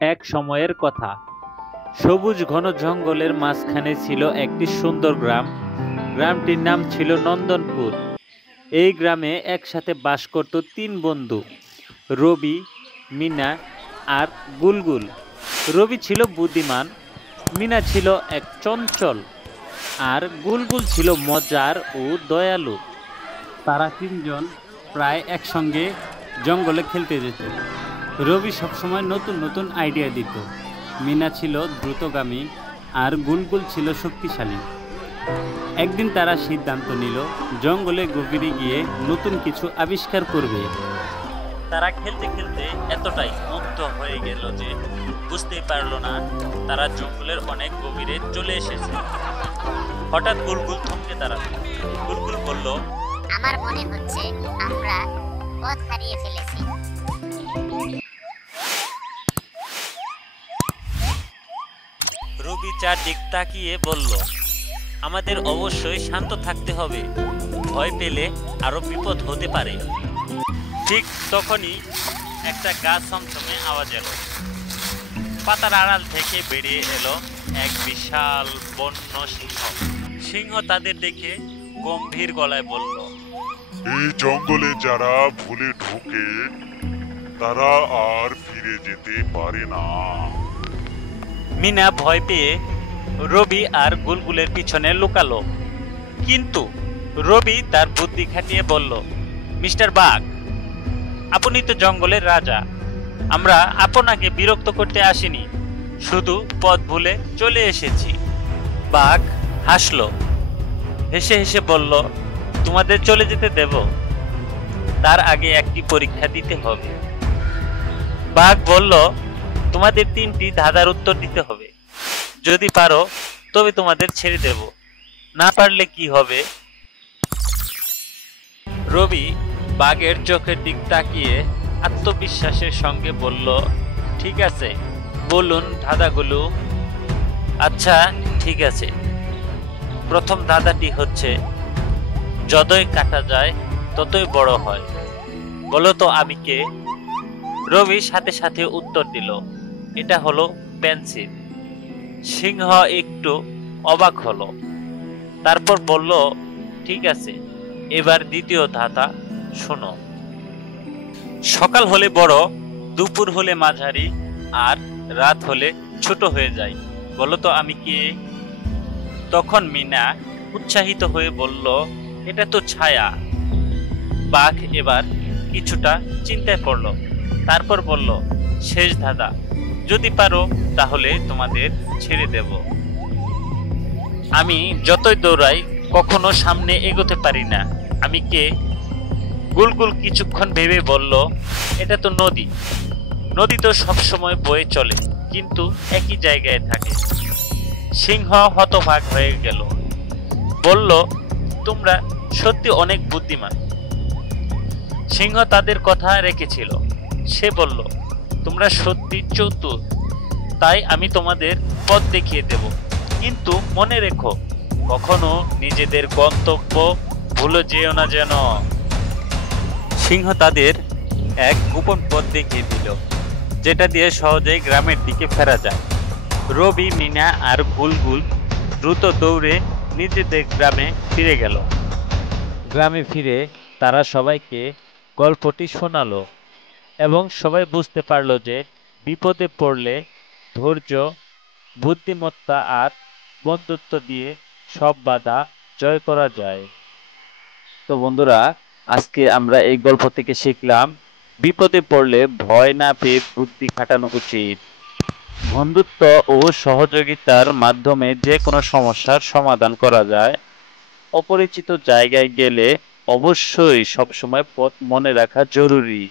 এক সময়ের কথা। সবুজ ঘন জঙ্গলের মাঝখানে ছিল একটি সুন্দর গ্রাম। গ্রামটির নাম ছিল নন্দনপুর। এই গ্রামে একসাথে বাস করত তিন বন্ধু, রবি, মিনা আর গুলগুল। রবি ছিল বুদ্ধিমান, মিনা ছিল এক চঞ্চল, আর গুলগুল ছিল মজার ও দয়ালু। তারা তিনজন প্রায় একসঙ্গে জঙ্গলে খেলতে যেত। রবি সবসময় নতুন নতুন আইডিয়া দিত। মিনা ছিল দ্রুতগামী আর গুলগুল ছিল শক্তিশালী। একদিন তারা সিদ্ধান্ত নিল জঙ্গলে গভীরে গিয়ে নতুন কিছু আবিষ্কার করবে। তারা খেলতে খেলতে এতটাই মুগ্ধ হয়ে গেল যে বুঝতেই পারলো না তারা জঙ্গলের অনেক গভীরে চলে এসেছে। হঠাৎ গুলগুল থমকে দাঁড়ালো। গুলগুল বলল, আমার মনে হচ্ছে আমরা পথ হারিয়ে ফেলেছি। রবি চারদিক তাকিয়ে বলল, আমাদের অবশ্যই শান্ত থাকতে হবে, ভয় পেলে আরো বিপদ হতে পারে। ঠিক তখনই একটা গা ছমছমে আওয়াজ এলো। পাতার আড়াল থেকে বেরিয়ে এলো এক বিশাল বন্য সিংহ। সিংহ তাদের দেখে গম্ভীর গলায় বলল, এই জঙ্গলে যারা ভুলে ঢোকে তারা আর ফিরে যেতে পারে না। মিনা ভয় পেয়ে রবি আর গুলগুলের পিছনে লুকালো। কিন্তু রবি তার বুদ্ধি খাটিয়ে বলল, মিস্টার বাঘ, আপনি তো জঙ্গলের রাজা, আমরা আপনাকে বিরক্ত করতে আসিনি, শুধু পথ ভুলে চলে এসেছি। বাঘ হাসলো, হেসে হেসে বলল, তোমাদের চলে যেতে দেব, তার আগে একটি পরীক্ষা দিতে হবে। বাঘ বলল, তোমাদের তিনটি ধাঁধার উত্তর দিতে হবে, যদি পারো তবে তোমাদের ছেড়ে দেব, না পারলে কি হবে? রবি বাঘের চোখের দিক তাকিয়ে আত্মবিশ্বাসের সঙ্গে বলল, ঠিক আছে, বলুন ধাঁধাগুলো। আচ্ছা ঠিক আছে, প্রথম ধাঁধাটি হচ্ছে, যতই কাটা যায় ততই বড় হয়, বলো তো আমি কে? রবি সাথে সাথে উত্তর দিল, এটা হলো পেন্সিল। সিংহ একটু অবাক হলো, তারপর বলল, ঠিক আছে, এবার দ্বিতীয় ধাঁধা শোনো। সকাল হলে বড়, দুপুর হলে মাঝারি, আর রাত হলে ছোট হয়ে যায়, বলো তো আমি কে? তখন মিনা উৎসাহিত হয়ে বলল, এটা তো ছায়া। বাঘ এবার কিছুটা চিন্তায় পড়ল, তারপর বলল, শেষ ধাঁধা, যদি পারো তাহলে তোমাদের ছেড়ে দেব। আমি যতই দৌড়াই কখনো সামনে এগোতে পারি না, আমি কে? গুলগুল কিছুক্ষণ ভেবে বলল, এটা তো নদী। নদী তো সবসময় বয়ে চলে, কিন্তু একই জায়গায় থাকে। সিংহ হতবাক হয়ে গেল, বলল, তোমরা সত্যি অনেক বুদ্ধিমান। সিংহ তাদের কথা রেখেছিল। সে বলল, তোমরা সত্যি চতুর, তাই আমি তোমাদের পথ দেখিয়ে দেব, কিন্তু মনে রেখো কখনো নিজেদের গন্তব্য ভুলে যেও না যেন। সিংহ তাদের এক গোপন পথ দেখিয়ে দিল, যেটা দিয়ে সহজেই গ্রামের দিকে ফেরা যায়। রবি, মিনা আর গুলগুল দ্রুত দৌড়ে নিজেদের গ্রামে ফিরে গেল। গ্রামে ফিরে তারা সবাইকে গল্পটি শোনালো এবং সবাই বুঝতে পারলো যে বিপদে পড়লে ধৈর্য, বুদ্ধিমত্তা আর বন্ধুত্ব দিয়ে সব বাধা জয় করা যায়। তো বন্ধুরা, আজকে আমরা এই গল্প থেকে শিখলাম বিপদে পড়লে ভয় না পেয়ে বুদ্ধি খাটানো উচিত। বন্ধুত্ব ও সহযোগিতার মাধ্যমে যে কোনো সমস্যার সমাধান করা যায়। অপরিচিত জায়গায় গেলে অবশ্যই সবসময় পথ মনে রাখা জরুরি।